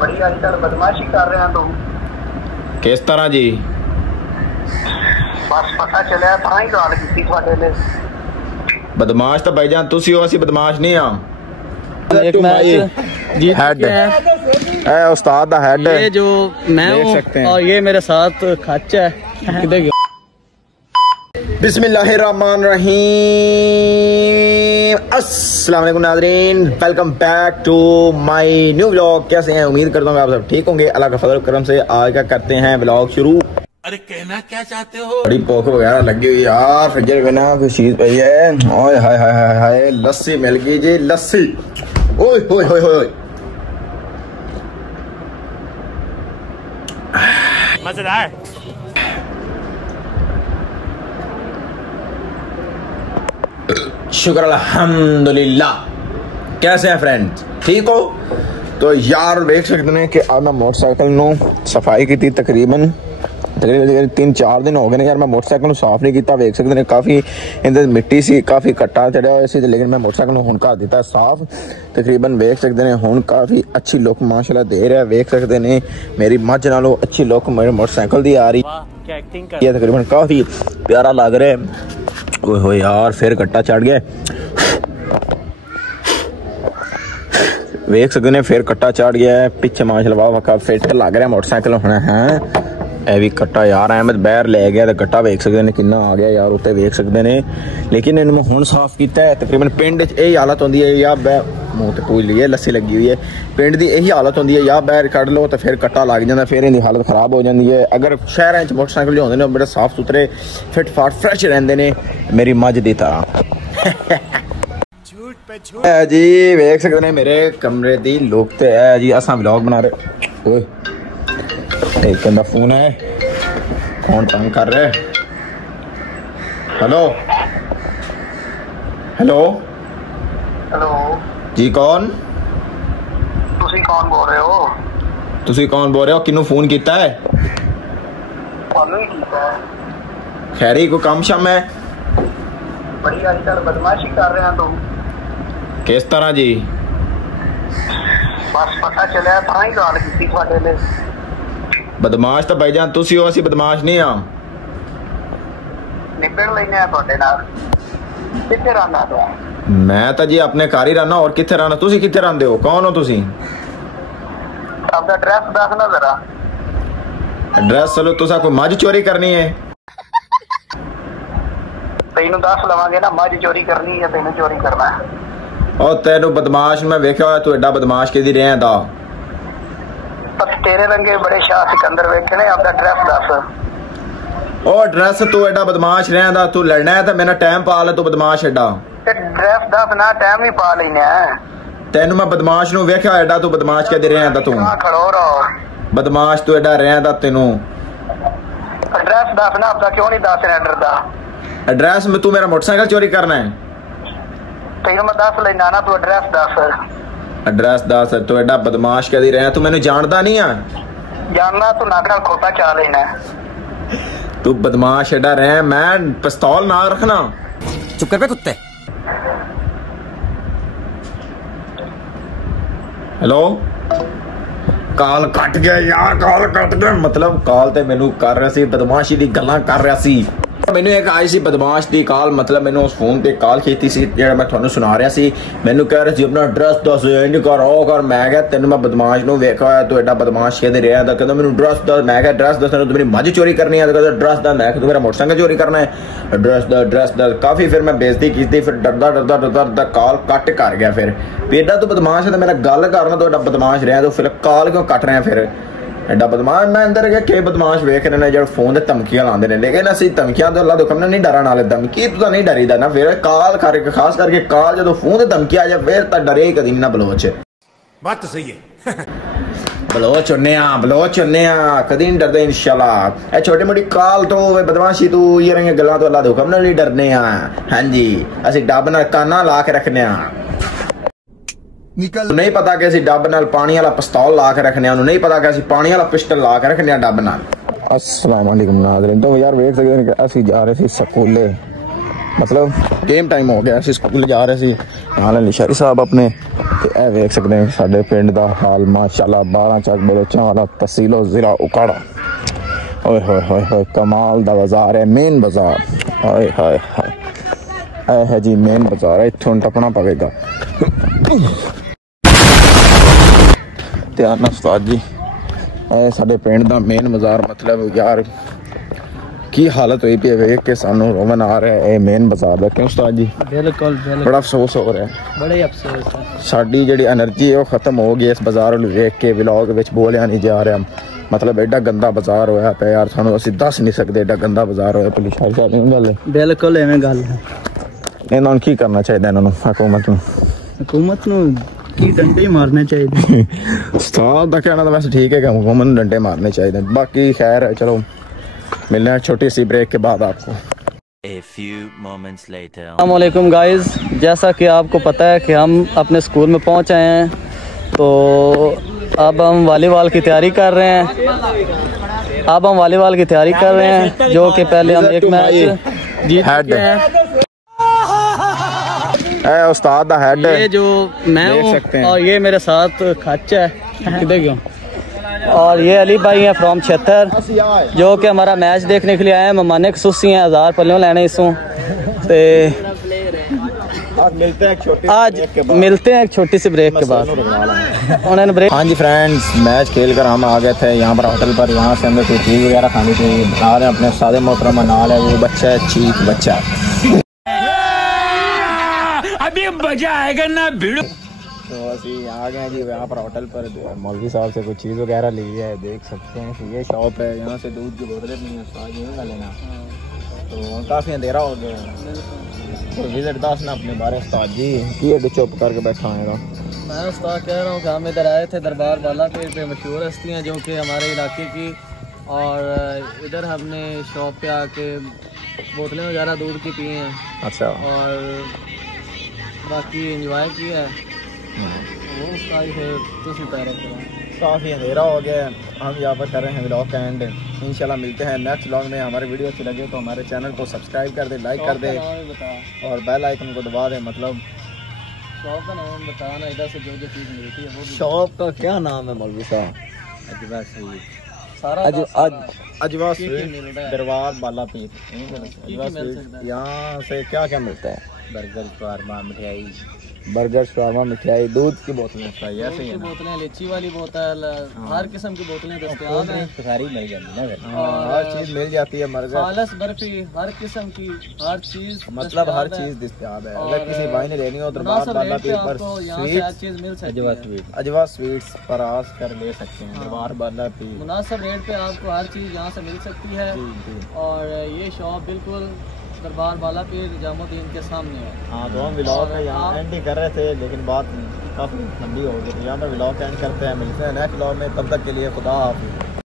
बड़ी आजकल बदमाशी कर रहे हैं तुम। किस तरह जी? बस पता चलिया था ही गल की थोड़े ले। बदमाश तो भाईजान तुसी हो, असी बदमाश नहीं हाँ। एक मैच जीत चुके हैं। उस्ताद दा हेड ये जो मैं हूँ और ये मेरे साथ खच है। बिस्मिल्लाहिर्रहमानिर्रहीम। अस्सलाम वालेकुम नाज़रीन, welcome back to my new vlog. कैसे हैं? उम्मीद करता हूँ आप सब ठीक होंगे। अल्लाह का फजल करम से आज का करते हैं व्लॉग शुरू। अरे कहना क्या चाहते हो? बड़ी भूख वगैरह लगी हुई यार, फ्रिज में ना कोई चीज पई है। ओए हाय हाय हाय हाय, लस्सी मिल गई जी, लस्सी। ओए होए होए होए, मजेदार। शुक्र अल्हम्दुलिल्लाह। कैसे हैं फ्रेंड्स, ठीक हो? तो यार देख सकते हैं कि आज मैं मोटरसाइकिल नु सफाई की थी। तकरीबन 3-4 दिन हो गए यार मैं मोटरसाइकिल साफ नहीं किया। देख सकते हैं काफ़ी इंदे मिट्टी सी, काफ़ी कट्टा चढ़िया हुआ सी, लेकिन मैं मोटरसाइकिल हुण कर दिता साफ। तकरीबन देख सकते हैं हुण काफ़ी अच्छी लुक माशाल्लाह दे रहा है। देख सकते हैं मेरी मझ नालों अच्छी लुक मेरे मोटरसाइकिल की आ रही है। तकरीबन काफ़ी प्यारा लग रहा है। ओए हो यार, फिर कट्टा चढ़ गया। देख सकते हैं फिर कट्टा चढ़ गया है पीछे माशाल्लाह। वाह फिट लग रहा है मोटरसाइकिल होना है। भी कट्टा यार अहमद बहर ले गया तो कट्टा वेख सकते हैं कितना आ गया यार, उत्ते वेख सकते हैं। लेकिन इन्हें हुण साफ किया है। तकरीबन पिंड यही हालत होती है, या मुँह तो पूछ ली है, लस्सी लगी हुई है। पिंड की यही हालत होती है, या बहर कढ़ लो तो फिर कट्टा लग जाता, फिर इनकी हालत खराब हो जाती है। अगर शहर मोटरसाइकिल जो होंगे बड़े साफ सुथरे फिट फाट फ्रैश रहते हैं मेरी मझ की तरह। जी वेख सकते हैं मेरे कमरे की लुक तो है जी। असा व्लॉग बना रहे। एक बंदा फोन है, कौन तंग कर रहा है? हेलो हेलो हेलो जी, कौन? तुसी कौन बोल रहे हो? तुसी कौन बोल रहे हो? किन्नू फोन किया है? ਤੁਹਾਨੂੰ ਹੀ ਕੀਤਾ। खैरी को काम शाम है? बड़ी आजकल बदमाशी कर रहे हैं तुम। किस तरह जी? बस पता चलिया था ही गल की थोड़े ले। बदमाश तो भाईजान तुसी हो, असी बदमाश नहीं हाँ। निबड़ लेने ਤੁਹਾਡੇ ਨਾਲ। किथे रहना तो? मैं तो जी अपने घर ही रहना, और किथे रहना? तुसी किथे रहंदे हो? कौन हो तुसी? आपका एड्रेस दस ना जरा। एड्रेस चलो, तुसा कोई मझ चोरी करनी है? तेनू दस लवांगे ना, मझ चोरी करनी है तेनू चोरी करना है। और तेनू बदमाश मैं वेख्या होया, तू एडा बदमाश किदी रहंदा? तेरे रंगे बड़े शाह सिकंदर वेखे ने। आपका एड्रेस दस। ओ एड्रेस तू एडा बदमाश रहंदा, तू लड़ना है तो मेरा टाइम पा ले। तू बदमाश एडा एड्रेस दस ना, टाइम ही पा लेना है। तेनू मैं बदमाश नु वेख्या एडा, तू बदमाश कदी रहंदा? तू खड़ो रहो, बदमाश तू एडा रहंदा। तेनू एड्रेस दस ना आपका, क्यों नहीं दस रहा डरदा? एड्रेस में तू मेरा मोटरसाइकिल चोरी करना है? तेनू मैं दस लेना ना, तू एड्रेस दस। एड्रेस दस। तू एडा बदमाश कदी रहा? तू मैनू जानदा नहीं है? जानना तू नाक नाल खोता चा लेना। तू बदमाश एडा रहा, मैं पिस्तौल ना रखना। चुप कर बे कुत्ते। हेलो, काल कट गया यार, काल कट गया। मतलब काल ते मैनू कर रहा सी, बदमाशी दी गल्लां कर रहा सी। मैनू एक आई सी बदमाश दी काल, मतलब मैनू उस फोन ते काल कीती सी जेड़ा मैं तुहानू सुना रहा सी। मैनू कह रहा सी अपना एड्रेस दस, इंज कर ओ कर। मैं कहा तेनू मैं बदमाश नू वेखा होया, तू एडा बदमाश कहते रहा था। कहता मैनू एड्रेस दस। मैं कहा एड्रेस दस, तू मेरी मझ चोरी करनी है? कहता एड्रेस दस। मैं तू मेरा मोटरसाइकिल चोरी करना है? एड्रेस दस, एड्रेस दस। काफी फिर मैं बेइज्जती की, फिर डरदा डरदा डरदा डरदा काल कट कर गया। फिर एडा तू बदमाश है तो मेरा गल करना, तो एडा बदमाश रहा तो फिर काल क्यों कट रहे हैं? फिर एडा बदमाश मैं अंदर गया के बदमाश वेख रहे हैं जो फोन से धमकियां लाते हैं। लेकिन असं धमकियां तो अल्लाह तो कम नहीं डरा, नाले धमकी तो नहीं डरीदा ना। फिर काल करके खास करके काल जो फोन से धमकी आ जाए फिर तो डरे ही कदी ना। बलोच बात तो सही है। बलोच होने कदी नहीं डरते इंशाल्लाह। ए छोटी मोटी काल तो बदमाशी तू ये रही गल्लां तो अल्लाह के हुक्म नाल नहीं डरने। हाँ जी, असं डब नाल काना ला के रखने। निकल नहीं पता कि असं डब नाल पानी वाला पिस्तौल ला के रखने। नहीं पता कि असं पानी वाला पिस्टल ला के रखने डब नाल। अस्सलाम वालेकुम नाज़रीन। तो यार वेख सकते हैं कि असं जा रहे थे स्कूले। मतलब गेम टाइम हो गया, ਅਸੀਂ ਸਕੂਲ ਜਾ ਰਹੇ ਸੀ ਨਾਲ ਨਿਸ਼ਾਰੀ ਸਾਹਿਬ ਆਪਣੇ ਤੇ ਇਹ ਵੇਖ ਸਕਦੇ ਹੋ ਸਾਡੇ ਪਿੰਡ ਦਾ ਹਾਲ ਮਾਸ਼ਾਅੱਲਾ 12 ਚੱਕ ਬਲੋਚਾਂ ਵਾਲਾ ਤਹਿਸੀਲੋ ਜ਼ਿਲ੍ਹਾ ਉਕਾੜਾ। ਓਏ ਹੋਏ ਹੋਏ ਹੋਏ ਕਮਾਲ ਦਾ ਬਾਜ਼ਾਰ ਹੈ, ਮੇਨ ਬਾਜ਼ਾਰ। ਓਏ ਹੋਏ ਹੋਏ ਇਹ ਹੈ ਜੀ ਮੇਨ ਬਾਜ਼ਾਰ, ਇੱਥੋਂ ਟੱਪਣਾ ਪਵੇਗਾ। ਧਿਆਨ ਨਾਲ ਉਸਤਾਦ ਜੀ, ਇਹ ਸਾਡੇ ਪਿੰਡ ਦਾ ਮੇਨ ਬਾਜ਼ਾਰ। ਮਤਲਬ ਯਾਰ ਕੀ ਹਾਲਤ ਹੋਈ ਪਈ ਵੇਖ ਕੇ ਸਾਨੂੰ ਰੋਵਨ ਆ ਰਿਹਾ ਇਹ ਮੇਨ ਬਾਜ਼ਾਰ ਦਾ। ਕਿਉਂ ਉਸਤਾਦ ਜੀ? बिल्कुल ਬੜਾ ਅਫਸੋਸ ਹੋ ਰਿਹਾ, बड़े ही अफसोस है। ਸਾਡੀ ਜਿਹੜੀ એનર્ਜੀ ਹੈ ਉਹ ਖਤਮ ਹੋ ਗਈ ਇਸ ਬਾਜ਼ਾਰ ਨੂੰ ਵੇਖ ਕੇ। ਵਲੌਗ ਵਿੱਚ ਬੋਲਿਆ ਨਹੀਂ ਜਾ ਰਿਹਾ, ਮਤਲਬ ਐਡਾ ਗੰਦਾ ਬਾਜ਼ਾਰ ਹੋਇਆ ਪਿਆ ਯਾਰ, ਸਾਨੂੰ ਅਸੀਂ ਦੱਸ ਨਹੀਂ ਸਕਦੇ ਐਡਾ ਗੰਦਾ ਬਾਜ਼ਾਰ ਹੋਇਆ ਪਿਆ। ਲਿਸ਼ਾਰੀ ਸਾਹਿਬ ਇਹ ਗੱਲ बिल्कुल एवें गल है। ਇਹਨਾਂ ਨੂੰ ਕੀ ਕਰਨਾ ਚਾਹੀਦਾ, ਇਹਨਾਂ ਨੂੰ ਹਕੂਮਤ ਨੂੰ? हुकूमत नूं की डंडे ही मारने चाहिए। ਉਸਤਾਦ ਦਾ ਕਹਿਣਾ ਤਾਂ ਵੈਸੇ ਠੀਕ है कि हुकूमत ਨੂੰ डंडे मारने चाहिए। बाकी खैर है, चलो मिलना है छोटी सी ब्रेक के बाद आपको। A few moments later. अस्सलाम वालेकुम गाइस, जैसा कि आपको पता है कि हम अपने स्कूल में पहुंच आए हैं, तो अब हम वॉलीबॉल की तैयारी कर रहे हैं। जो कि पहले हम एक मैच जीत चुके हैं। उस्ताद दा हेड ये जो मैं देख हूँ सकते हैं। और ये मेरे साथ खच है किधर क्यों, और ये अली भाई हैं फ्रॉम 76 जो कि हमारा मैच देखने के लिए आए हैं। ममाने खसूसी हैं 1000 पल्लियों लेने इसों ते आज मिलते हैं एक छोटी सी ब्रेक के बाद। उन्होंने ब्रेक। हाँ जी फ्रेंड्स, मैच खेल कर हम आ गए थे यहाँ पर होटल पर। यहाँ से हमें कोई चीज़ वगैरह खानी थी, बना रहे अपने सादे मोहतरम नाल है वो बच्चा है चीख बच्चा। अभी मजा आएगा ना भिड़ो। तो असी आ गए हैं जी यहाँ पर होटल पर। मौलवी साहब से कुछ चीज़ वगैरह ली है, देख सकते हैं कि ये शॉप है। यहाँ से दूध की बोतलें भी हैं, यहीं का लेना। तो काफ़ी अंधेरा हो गया, तो विजिट दास ना अपने बारे उस्ताद जी की अड्डे चुप करके बैठा है। मैं उस्ताद कह रहा हूँ कि हम इधर आए थे दरबार बालापीर पे, मशहूर हस्ती हैं जो कि हमारे इलाके की, और इधर हमने शॉप पे आके बोतलें वगैरह दूध की पी हैं अच्छा, और बाकी एंजॉय किया है। वो उस्ताद है तो काफ़ी अंधेरा हो गया है। हम यहाँ पर कर रहे हैं व्लॉग का एंड। इंशाल्लाह मिलते हैं नेक्स्ट व्लॉग में। हमारे वीडियो अच्छी लगे तो हमारे चैनल को सब्सक्राइब कर दे, लाइक कर दे और बेल आइकन को दबा दे। मतलब शॉप का नाम बताना, इधर से जो जो चीज़ मिलती है वो भी। शॉप का क्या नाम है मौलवी साहब? सारा अजवा की मिलता है। दरबार बालापीर। मिल सकता है। यहाँ से क्या क्या मिलता है? Burger, shawarma, मिठाई। बर्गर, शवारमा, मिठाई, दूध की बोतलें चाहिए ऐसे ही है ना? बोतलें, लीची वाली बोतल, हर किस्म की बोतलें दस्तयाब हैं। सारी मिल जाती है ना। हाँ, हर चीज़ मिल जाती है। मर्गर खालस बर्फी, हर किस्म की हर चीज़, मतलब हर चीज़ दस्तयाब है। अगर किसी भाई ने लेनी हो तो दरबार मुनासिब रेट पे बालापीर पर आपको यहाँ से हर चीज़ मिल सकती है। अजवा स्वीट्स पर आस कर ले सकते हैं। दरबार बालापीर मुनासिब रेट पे आपको हर चीज़ यहाँ से मिल सकती है। और ये शॉप बिल्कुल दरबार बालापीर जामुद्दीन के सामने है। हाँ, तो हम व्लॉग का यहाँ एंड ही कर रहे थे, लेकिन बात काफ़ी लंबी हो गई, तो यहाँ पर व्लॉग एंड करते हैं। मिलते हैं नेक्स्ट व्लॉग में, तब तक के लिए खुदा हाफिज़।